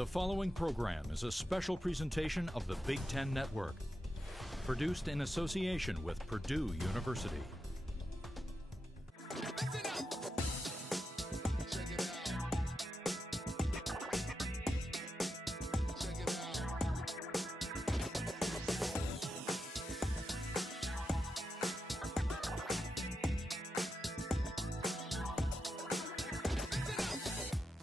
The following program is a special presentation of the Big Ten Network, produced in association with Purdue University.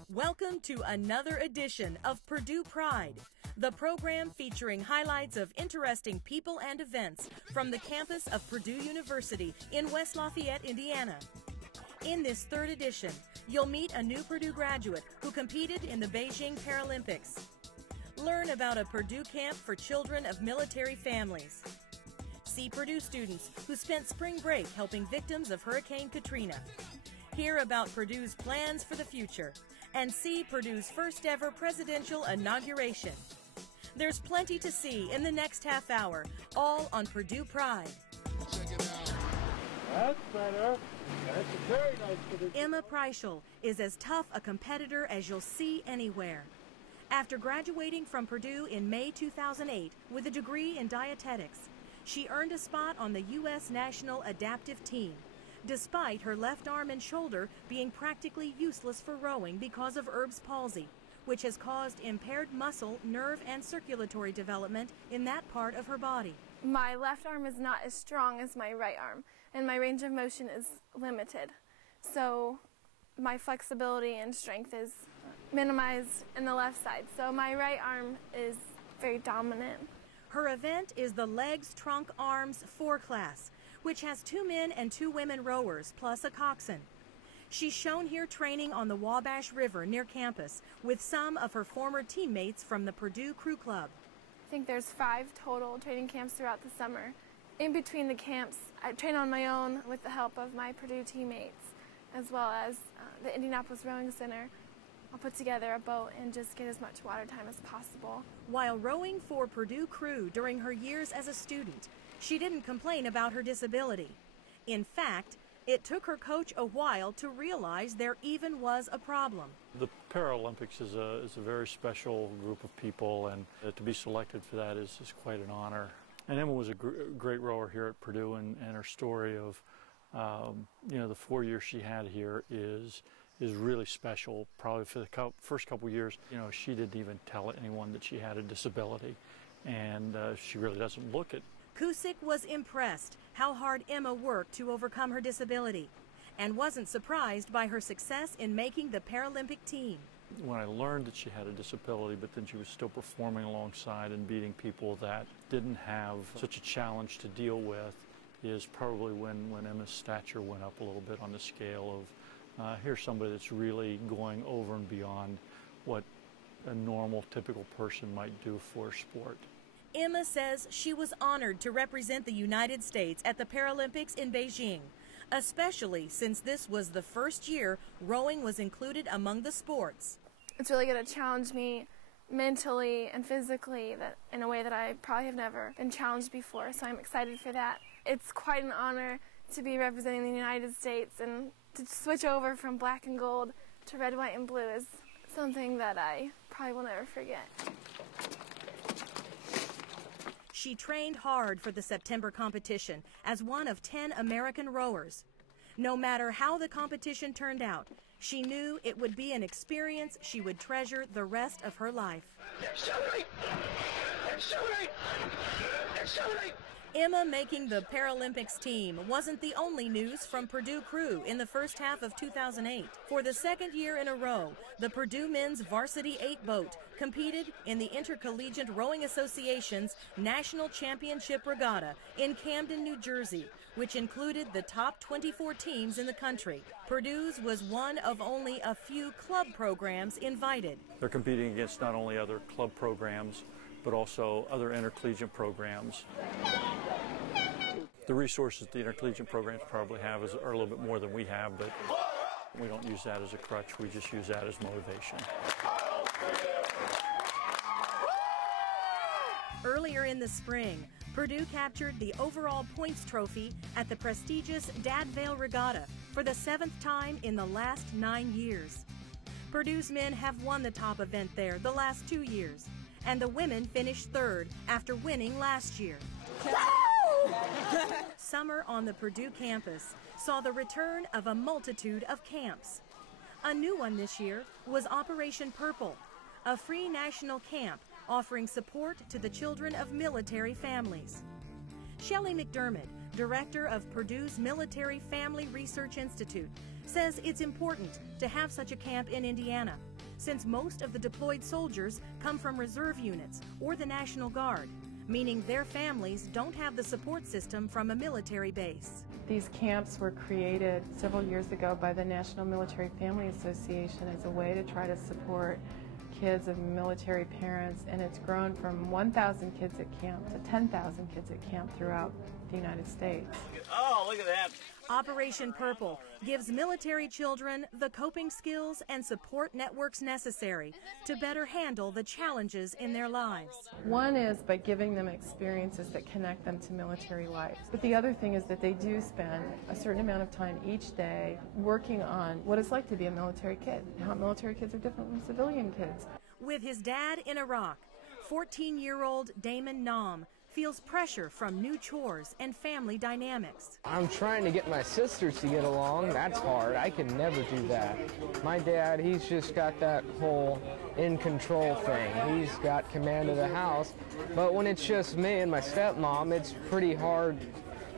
Welcome to another edition of Purdue Pride, the program featuring highlights of interesting people and events from the campus of Purdue University in West Lafayette, Indiana. In this third edition, you'll meet a new Purdue graduate who competed in the Beijing Paralympics. Learn about a Purdue camp for children of military families. See Purdue students who spent spring break helping victims of Hurricane Katrina. Hear about Purdue's plans for the future, and see Purdue's first ever presidential inauguration. There's plenty to see in the next half hour, all on Purdue Pride. Check it out. That's better. That's a very nice position. Emma Preischel is as tough a competitor as you'll see anywhere. After graduating from Purdue in May 2008 with a degree in dietetics, she earned a spot on the U.S. National Adaptive Team, despite her left arm and shoulder being practically useless for rowing because of Erb's palsy, which has caused impaired muscle, nerve, and circulatory development in that part of her body. My left arm is not as strong as my right arm, and my range of motion is limited. So my flexibility and strength is minimized in the left side. So my right arm is very dominant. Her event is the Legs, Trunk, Arms 4 class, which has 2 men and 2 women rowers, plus a coxswain. She's shown here training on the Wabash River near campus with some of her former teammates from the Purdue Crew Club. I think there's 5 total training camps throughout the summer. In between the camps, I train on my own with the help of my Purdue teammates, as well as the Indianapolis Rowing Center. I'll put together a boat and just get as much water time as possible. While rowing for Purdue Crew during her years as a student, she didn't complain about her disability. In fact, it took her coach a while to realize there even was a problem. The Paralympics is a very special group of people, and to be selected for that is quite an honor. And Emma was a great rower here at Purdue, and her story of the 4 years she had here is really special. Probably for the first couple years, she didn't even tell anyone that she had a disability, and she really doesn't look it. Cusick was impressed how hard Emma worked to overcome her disability, and wasn't surprised by her success in making the Paralympic team. When I learned that she had a disability, but then she was still performing alongside and beating people that didn't have such a challenge to deal with, is probably when Emma's stature went up a little bit on the scale of here's somebody that's really going over and beyond what a normal, typical person might do for sport. Emma says she was honored to represent the United States at the Paralympics in Beijing, especially since this was the first year rowing was included among the sports. It's really going to challenge me mentally and physically in a way that I probably have never been challenged before, so I'm excited for that. It's quite an honor to be representing the United States, and to switch over from black and gold to red, white, and blue is something that I probably will never forget. She trained hard for the September competition as one of 10 American rowers. No matter how the competition turned out, she knew it would be an experience she would treasure the rest of her life. Emma making the Paralympics team wasn't the only news from Purdue Crew in the first half of 2008. For the second year in a row, the Purdue men's varsity 8 boat competed in the Intercollegiate Rowing Association's National Championship Regatta in Camden, New Jersey, which included the top 24 teams in the country. Purdue's was one of only a few club programs invited. They're competing against not only other club programs, but also other intercollegiate programs. The resources the intercollegiate programs probably have are a little bit more than we have, but we don't use that as a crutch, we just use that as motivation. Earlier in the spring, Purdue captured the overall points trophy at the prestigious Dad Vale Regatta for the 7th time in the last 9 years. Purdue's men have won the top event there the last 2 years, and the women finished third after winning last year. Summer on the Purdue campus saw the return of a multitude of camps. A new one this year was Operation Purple, a free national camp offering support to the children of military families. Shelley McDermott, director of Purdue's Military Family Research Institute, says it's important to have such a camp in Indiana, since most of the deployed soldiers come from reserve units or the National Guard, meaning their families don't have the support system from a military base. These camps were created several years ago by the National Military Family Association as a way to try to support kids of military parents, and it's grown from 1,000 kids at camp to 10,000 kids at camp throughout the United States. Oh, look at that. Operation Purple gives military children the coping skills and support networks necessary to better handle the challenges in their lives. One is by giving them experiences that connect them to military life. But the other thing is that they do spend a certain amount of time each day working on what it's like to be a military kid, how military kids are different from civilian kids. With his dad in Iraq, 14-year-old Damon Naum feels pressure from new chores and family dynamics. I'm trying to get my sisters to get along. That's hard. I can never do that. My dad, he's just got that whole in control thing. He's got command of the house. But when it's just me and my stepmom, it's pretty hard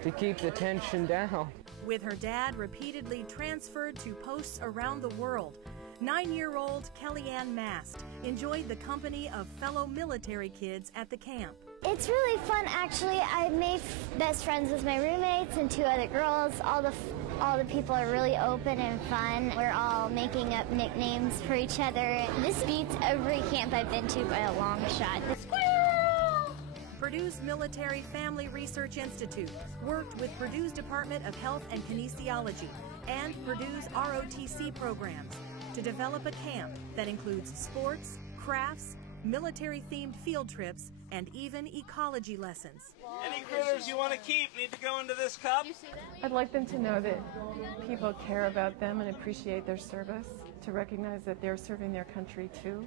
to keep the tension down. With her dad repeatedly transferred to posts around the world, 9-year-old Kellyanne Mast enjoyed the company of fellow military kids at the camp. It's really fun, actually. I made best friends with my roommates and 2 other girls. All the people are really open and fun. We're all making up nicknames for each other. This beats every camp I've been to by a long shot. Purdue's Military Family Research Institute worked with Purdue's Department of Health and Kinesiology and Purdue's ROTC programs to develop a camp that includes sports, crafts, military-themed field trips, and even ecology lessons. Any critters you want to keep need to go into this cup. I'd like them to know that people care about them and appreciate their service, to recognize that they're serving their country too,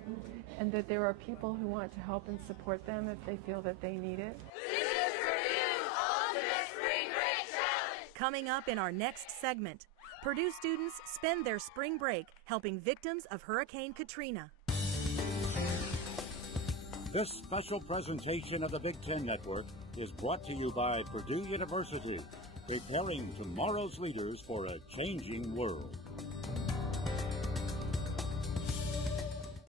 and that there are people who want to help and support them if they feel that they need it. This is Purdue's Ultimate Spring Break Challenge! Coming up in our next segment, Purdue students spend their spring break helping victims of Hurricane Katrina. This special presentation of the Big Ten Network is brought to you by Purdue University, preparing tomorrow's leaders for a changing world.